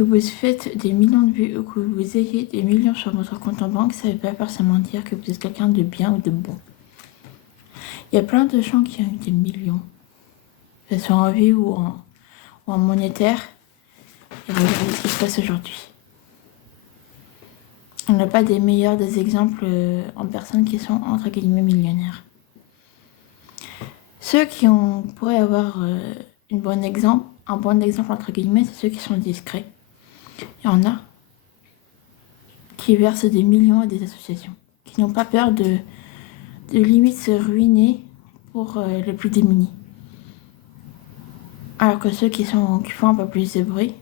Que vous faites des millions de vues ou que vous ayez des millions sur votre compte en banque, ça ne veut pas forcément dire que vous êtes quelqu'un de bien ou de bon. Il y a plein de gens qui ont eu des millions, que ce soit en vie ou en monétaire, et regardez ce qui se passe aujourd'hui. On n'a pas des meilleurs des exemples en personnes qui sont entre guillemets millionnaires. Ceux qui pourraient avoir un bon exemple entre guillemets, c'est ceux qui sont discrets. Il y en a qui versent des millions à des associations, qui n'ont pas peur de limite se ruiner pour les plus démunis. Alors que ceux qui font un peu plus de bruit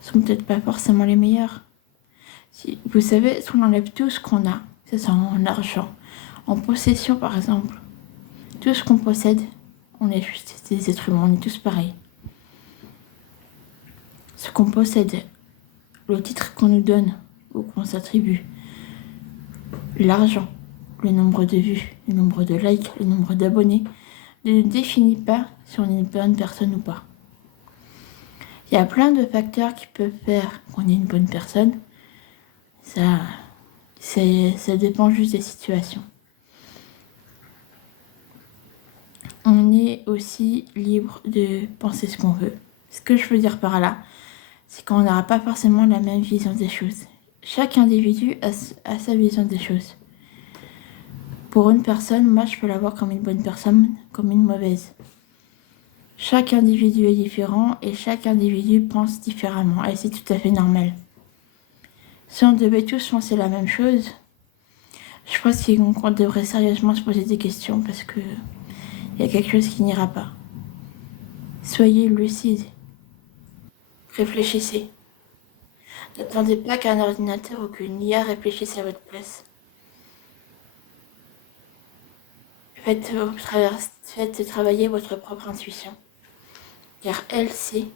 sont peut-être pas forcément les meilleurs. Si, vous savez, si on enlève tout ce qu'on a, que ce soit en argent, en possession par exemple, tout ce qu'on possède, on est juste des êtres humains, on est tous pareils. Ce qu'on possède, le titre qu'on nous donne ou qu'on s'attribue, l'argent, le nombre de vues, le nombre de likes, le nombre d'abonnés, ne définit pas si on est une bonne personne ou pas. Il y a plein de facteurs qui peuvent faire qu'on est une bonne personne. Ça dépend juste des situations. On est aussi libre de penser ce qu'on veut. Ce que je veux dire par là, c'est qu'on n'aura pas forcément la même vision des choses. Chaque individu a sa vision des choses. Pour une personne, moi je peux la voir comme une bonne personne, comme une mauvaise. Chaque individu est différent et chaque individu pense différemment et c'est tout à fait normal. Si on devait tous penser la même chose, je pense qu'on devrait sérieusement se poser des questions parce que il y a quelque chose qui n'ira pas. Soyez lucide. Réfléchissez. N'attendez pas qu'un ordinateur ou qu'une IA réfléchisse à votre place. Faites travailler votre propre intuition. Car elle sait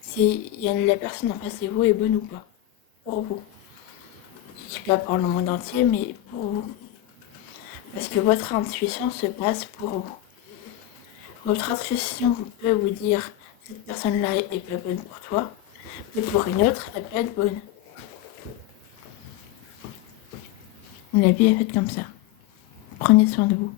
si la personne en face de vous est bonne ou pas. Pour vous. Je ne dis pas pour le monde entier, mais pour vous. Parce que votre intuition se passe pour vous. Votre intuition peut vous dire cette personne-là est pas bonne pour toi, mais pour une autre, elle peut être bonne. La vie est faite comme ça. Prenez soin de vous.